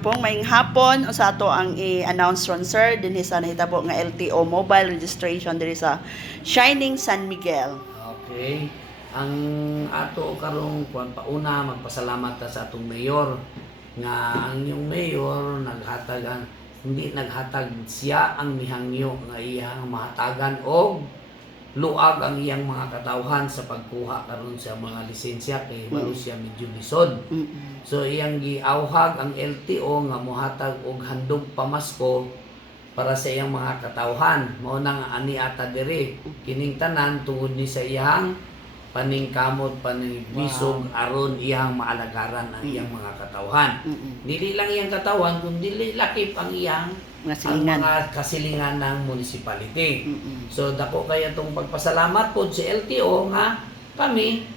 Gampong, maing hapon sa ato ang i-announce ron sir dinhi sa nahitabo nga LTO mobile registration diri sa Shining San Miguel. Okay. Ang ato karong kuan pauna magpasalamat ta sa atong mayor nga ang yung mayor hindi naghatag siya ang mihangyo nga iyang mahatagan og luag ang iyang mga katawhan sa pagkuha karon sa mga lisensya kay baro siya medyo lisod. So iyang giawhag ang LTO nga mohatag og handog pamasko para sa iyang mga katawhan. Mao nang ani ata diri kining tanan tungod ni sa iyang paningkamot panibisog aron iyang maalagaran ang iyang mga katawhan. Dili lang iyang katawhan kundi lakip ang iyang mga kasilingan ng municipality. So dako kaya itong pagpasalamat po sa LTO nga kami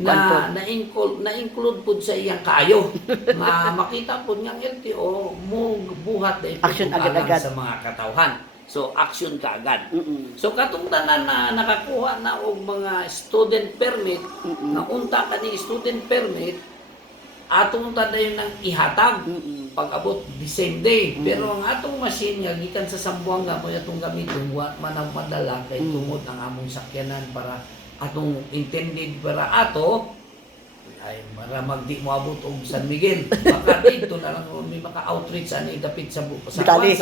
na-include po sa iyang kaayo nga makita po niyang LTO mo buhat na action agad-agad sa mga katawhan. So action kaagad. So katong tanan na nakakuha na og mga student permit na unta kani student permit atong tadayon nang ihatag pag-abot the same day. Pero ang atong machine nga gikan sa Sambuanga mo atong gamiton wa man ang madala kay tungod ang among sakyanan para atong intended para ato ay para magdi moabot og San Miguel. Baka dito na lang may maka-outreach ani dapit sa Bitali.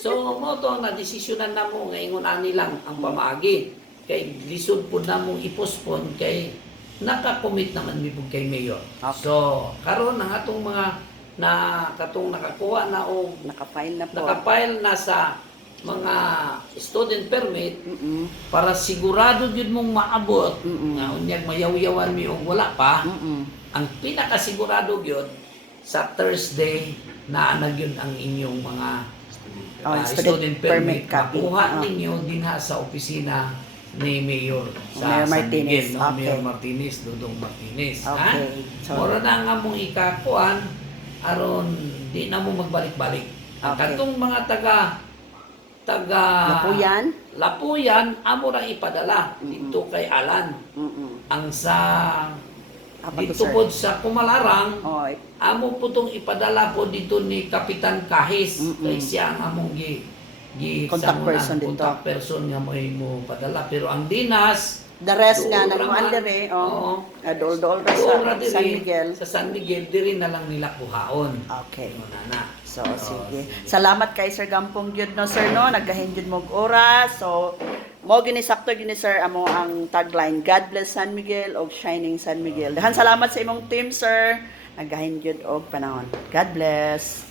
So mo to na desisyonan namo nga ingon ani lang ang pamaagi kay lisod pud namo i-postpone kay naka-commit naman mi pud kay mayor. Okay. So karon ang atong mga katong nakakuha na o naka-file na sa mga student permit para sigurado gyud mong maabot nga unyag mayaw-yawan mi og wala pa. Ang pinakasigurado gyud sa Thursday na gyud ang inyong mga student permit makuha ninyo dinha sa opisina ni Mayor sa San Miguel, no? Mayor Martinez, Dodong Martinez. Okay. Mora na nga mong ikakuan aron di na mo magbalik-balik. Ang katong mga taga Lapuyan amo ra ipadala dito kay Alan. Ang sa dito po sa Kumalarang amo putong ipadala po dito ni Kapitan Kahis kay siya ang among contact person nga mo padala. Pero ang dinas the rest nga nag-andere dol sa San Miguel. Sa San Miguel diri na lang nila kuhaon. Okay. So sige. Salamat kay Sir Gampong gyud no sir no nagahin gyud mo oras. So mo gini sakto gini sir amo ang tagline God bless San Miguel og Shining San Miguel. Dahan salamat sa imong team sir. Nagahin gyud og panahon. God bless.